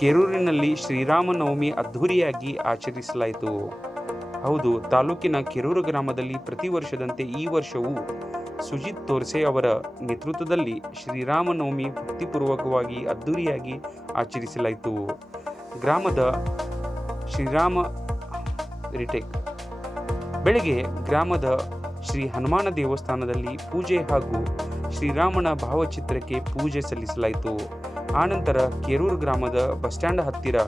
ಕೆರೂರಿನಲ್ಲಿ ಶ್ರೀರಾಮನವಮಿ ಅದ್ಧೂರಿಯಾಗಿ ಆಚರಿಸಲಾಯಿತು. ಹೌದು, ತಾಲೂಕಿನ ಕೆರೂರು ಗ್ರಾಮದಲ್ಲಿ ಪ್ರತಿ ವರ್ಷದಂತೆ ಈ ವರ್ಷವೂ ಸುಜಿತ್ ತೋರ್ಸೆ ಅವರ ನೇತೃತ್ವದಲ್ಲಿ ಶ್ರೀರಾಮನವಮಿ ಭಕ್ತಿಪೂರ್ವಕವಾಗಿ ಅದ್ಧೂರಿಯಾಗಿ ಆಚರಿಸಲಾಯಿತು. ಗ್ರಾಮದ ಶ್ರೀರಾಮ ರಿಟೇಕ್. ಬೆಳಗ್ಗೆ ಗ್ರಾಮದ ಶ್ರೀ ಹನುಮಾನ ದೇವಸ್ಥಾನದಲ್ಲಿ ಪೂಜೆ ಹಾಗೂ ಶ್ರೀರಾಮನ ಭಾವಚಿತ್ರಕ್ಕೆ ಪೂಜೆ ಸಲ್ಲಿಸಲಾಯಿತು. ಆನಂತರ ಕೆರೂರು ಗ್ರಾಮದ ಬಸ್ ಸ್ಟ್ಯಾಂಡ್ ಹತ್ತಿರ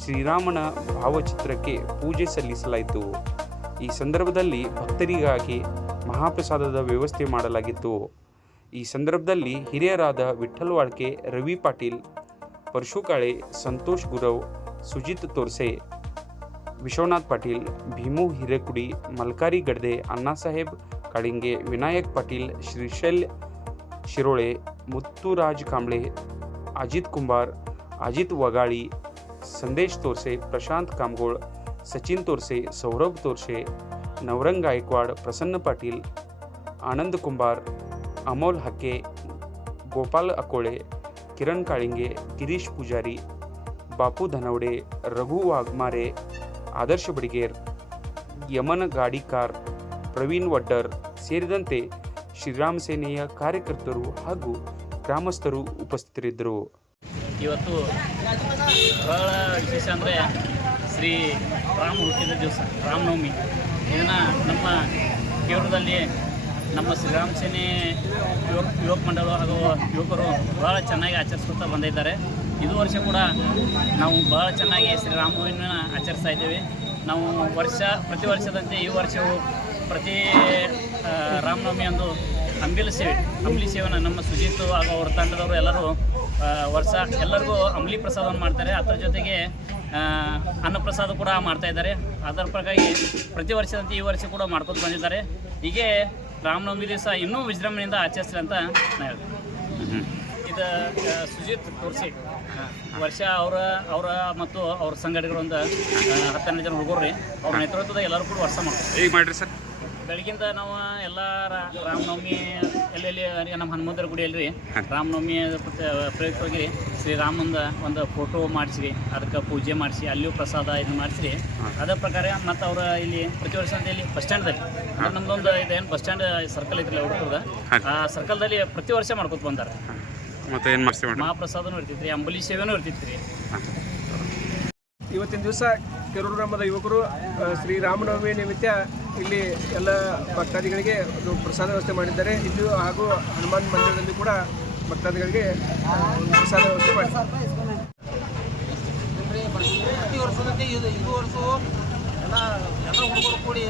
ಶ್ರೀರಾಮನ ಭಾವಚಿತ್ರಕ್ಕೆ ಪೂಜೆ ಸಲ್ಲಿಸಲಾಯಿತು. ಈ ಸಂದರ್ಭದಲ್ಲಿ ಭಕ್ತರಿಗಾಗಿ ಮಹಾಪ್ರಸಾದದ ವ್ಯವಸ್ಥೆ ಮಾಡಲಾಗಿತ್ತು. ಈ ಸಂದರ್ಭದಲ್ಲಿ ಹಿರಿಯರಾದ ವಿಠಲ್ ವಾಳ್ಕೆ, ರವಿ ಪಾಟೀಲ್, ಪರಶುಕಾಳೆ, ಸಂತೋಷ್ ಗುರವ್, ಸುಜಿತ್ ತೋರ್ಸೆ, ವಿಶ್ವನಾಥ್ ಪಾಟೀಲ್, ಭೀಮು ಹಿರೇಕುಡಿ, ಮಲ್ಕಾರಿ ಗಡ್ದೆ ಅಣ್ಣಾಸಾಹೇಬ್ ಕಳಿಂಗೆ, ವಿನಾಯಕ್ ಪಾಟೀಲ್, ಶ್ರೀಶೈಲ್ ಶಿರೋಳೆ, ಮುತ್ತುರಾಜ್ ಕಾಂಬ್ಳೆ ಅಜಿತ್ ಕುಂಬಾರ್ ಅಜಿತ್ ವಗಾಳಿ ಸಂದೇಶ್ ತೋರ್ಸೆ ಪ್ರಶಾಂತ್ ಕಾಮಗೋಳ್ ಸಚಿನ್ ತೋರ್ಸೆ ಸೌರಭ್ ತೋರ್ಸೆ ನವರಂಗ್ ಗಾಯಕ್ವಾಡ್ ಪ್ರಸನ್ನ ಪಾಟೀಲ್ ಆನಂದ್ ಕುಂಬಾರ್ ಅಮೋಲ್ ಹಕ್ಕೆ ಗೋಪಾಲ್ ಅಕೋಳೆ ಕಿರಣ್ ಕಾಳಿಂಗೆ ಗಿರೀಶ್ ಪೂಜಾರಿ ಬಾಪು ಧನವಡೆ ರಘು ವಾಗ್ಮಾರೆ ಆದರ್ಶ ಬಡಿಗೇರ್ ಯಮನ ಗಾಡಿಕಾರ್ ಪ್ರವೀಣ್ ವಡ್ಡರ್ ಸೇರಿದಂತೆ ಶ್ರೀರಾಮ ಸೇನೆಯ ಕಾರ್ಯಕರ್ತರು ಹಾಗೂ ಗ್ರಾಮಸ್ಥರು ಉಪಸ್ಥಿತರಿದ್ದರು. ಇವತ್ತು ಬಹಳ ವಿಶೇಷ ಅಂದರೆ ಶ್ರೀ ರಾಮ ಹುಟ್ಟಿದ ದಿವಸ, ರಾಮನವಮಿ. ಇದನ್ನು ನಮ್ಮ ಕೇರಳದಲ್ಲಿ ನಮ್ಮ ಶ್ರೀರಾಮ ಸೇನೆ ಯುವಕ ಯುವಕ ಮಂಡಳ ಹಾಗೂ ಯುವಕರು ಬಹಳ ಚೆನ್ನಾಗಿ ಆಚರಿಸ್ಕೊತಾ ಬಂದಿದ್ದಾರೆ. ಇದು ವರ್ಷ ಕೂಡ ನಾವು ಬಹಳ ಚೆನ್ನಾಗಿ ಶ್ರೀರಾಮನವಮಿನ ಆಚರಿಸ್ತಾ ಇದ್ದೇವೆ. ನಾವು ವರ್ಷ, ಪ್ರತಿ ವರ್ಷದಂತೆ ಈ ವರ್ಷವೂ ಪ್ರತಿ ರಾಮನವಮಿಯಂದು ಅಂಬಿಲ ಸೇವೆ ಅಂಬ್ಲಿ ಸೇವನ ನಮ್ಮ ಸುಜಿತ್ ಹಾಗೂ ಅವ್ರ ತಂಡದವರು ಎಲ್ಲರೂ ವರ್ಷ ಎಲ್ಲರಿಗೂ ಅಂಬ್ಲಿ ಪ್ರಸಾದವನ್ನು ಮಾಡ್ತಾರೆ. ಅದರ ಜೊತೆಗೆ ಅನ್ನಪ್ರಸಾದ ಕೂಡ ಮಾಡ್ತಾ ಇದ್ದಾರೆ. ಅದರ ಪ್ರಕಾರ ಪ್ರತಿ ವರ್ಷದಂತೆ ಈ ವರ್ಷ ಕೂಡ ಮಾಡ್ಕೊಂಡು ಬಂದಿದ್ದಾರೆ. ಹೀಗೆ ರಾಮನವಮಿ ದಿವಸ ಇನ್ನೂ ವಿಜೃಂಭಣೆಯಿಂದ ಆಚರಿಸ್ತಾರೆ ಅಂತ ನಾನು ಹೇಳ್ತೀನಿ ಇದು ಸುಜಿತ್ ತೋರಿಸಿ. ವರ್ಷ ಅವರ ಅವರ ಮತ್ತು ಅವ್ರ ಆ, ಹತ್ತೆರಡು ಜನ ಹುಡುಗರು ರೀ. ಅವ್ರ ನೇತೃತ್ವದ ಎಲ್ಲರೂ ಕೂಡ ವರ್ಷ ಮಾಡ್ತಾರೆ. ಈಗ ಮಾಡಿರಿ ಸರ್? ಬೆಳಗಿಂದ ನಾವು ಎಲ್ಲ ರಾ- ರಾಮನವಮಿ ಎಲ್ಲೆಲ್ಲಿ ನಮ್ಮ ಹನುಮಂತರ ಗುಡಿ ಅಲ್ರಿ. ರಾಮನವಮಿ ಪ್ರಯುಕ್ತವಾಗಿ ಶ್ರೀರಾಮಂದ ಒಂದು ಫೋಟೋ ಮಾಡಿಸ್ರಿ. ಅದಕ್ಕೆ ಪೂಜೆ ಮಾಡಿಸಿ ಅಲ್ಲಿಯೂ ಪ್ರಸಾದ ಇದು ಮಾಡಿಸ್ರಿ. ಅದೇ ಪ್ರಕಾರ ಮತ್ತು ಅವ್ರ ಇಲ್ಲಿ ಪ್ರತಿ ವರ್ಷ ಅಂತ ಇಲ್ಲಿ ಬಸ್ ಸ್ಟ್ಯಾಂಡ್ದಲ್ಲಿ ಒಂದು ನಮ್ದೊಂದು ಇದೇನು ಬಸ್ ಸ್ಟ್ಯಾಂಡ್ ಸರ್ಕಲ್ ಐತ್ರಲ್ಲ ಹುಡುಗರದ. ಆ ಸರ್ಕಲ್ದಲ್ಲಿ ಪ್ರತಿ ವರ್ಷ ಮಾಡ್ಕೊತ ಬಂದಾರ. ಮತ್ತೆ ಏನು ಮಾಡ್ತೀವಿ ಮಹಾಪ್ರಸಾದನೂ ಇರ್ತೈತ್ರಿ ಅಂಬಲಿ ಸೇವೆನೂ ಇರ್ತೈತ್ರಿ. ಇವತ್ತಿನ ದಿವಸ ಕೆರೂರು ಗ್ರಾಮದ ಯುವಕರು ಶ್ರೀ ಶ್ರೀರಾಮನವಮಿ ನಿಮಿತ್ತ ಇಲ್ಲಿ ಎಲ್ಲ ಭಕ್ತಾದಿಗಳಿಗೆ ಒಂದು ಪ್ರಸಾದ ವ್ಯವಸ್ಥೆ ಮಾಡಿದ್ದಾರೆ. ಇಲ್ಲಿಯೂ ಹಾಗೂ ಹನುಮಾನ್ ಮಂದಿರದಲ್ಲಿ ಕೂಡ ಭಕ್ತಾದಿಗಳಿಗೆ ಪ್ರಸಾದ ವ್ಯವಸ್ಥೆ ಮಾಡಿದ್ದಾರೆ ಪ್ರತಿ ವರ್ಷದಂತೆ ಇದು ಇದು ವರ್ಷ ಎಲ್ಲ ಎಲ್ಲ ಹುಡುಗರು ಕೂಡಿ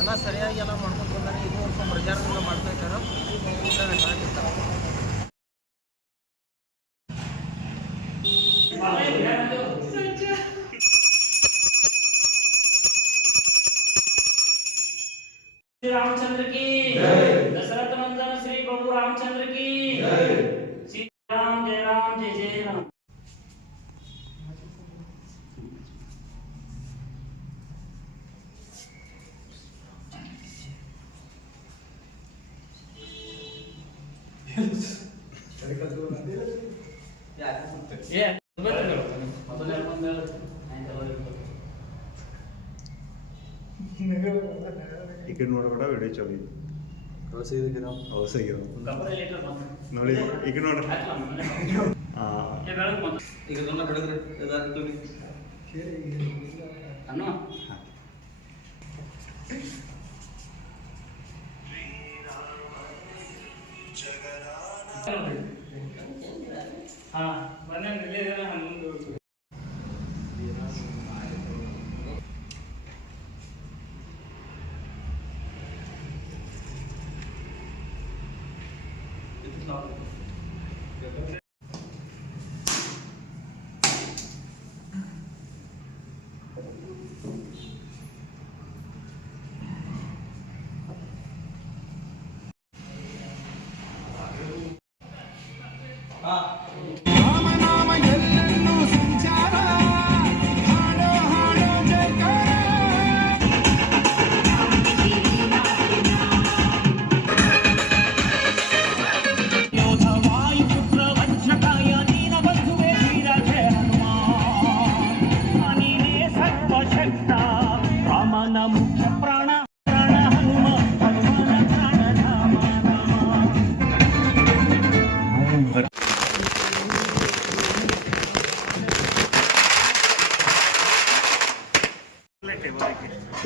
ಎಲ್ಲ ಸರಿಯಾಗಿ ಎಲ್ಲ ಮಾಡ್ಕೊಂಡು ಬಂದರೆ. ಇದು ವರ್ಷ ಪ್ರಚಾರದಿಂದ ಮಾಡ್ತಾ ಇದ್ದಾರೆ. श्री रामचंद्र की दशरथ नंदन श्री प्रभु रामचंद्र की श्री राम जय राम जय जय राम ఇక్కడ ನೋಡಬೇಡ ವಿಡಿಯೋ ಚಾಲು ಇದೆ ಅವಶ್ಯಗಿರೋ ಗಬ್ಬರ ಲೀಟರ್ ಬಂತು. ನೋಡಿ ಈಗ ನೋಡ್ರಿ ಆಯ್ತು, ಆಮೇಲೆ. ಆ, ಏ, ಬೆಳಗ್ಗೆ ಬಂತು. ಈಗ ಇದನ್ನ ಬೆಳೆದ್ರೆ ಇದಾಗ್ತೀವಿ ಅನ್ನು ಹಾ ಮೊನ್ನೆ 아.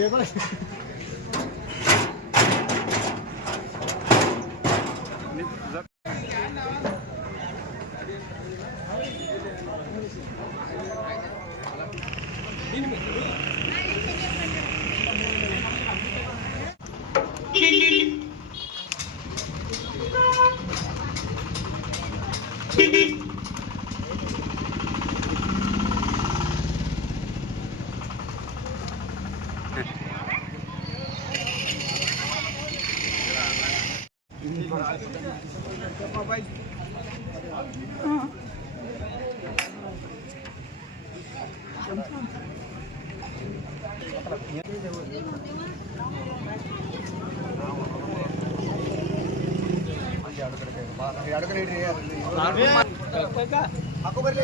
やばい。ಹಾಕೋ ಬರ್ಲಿ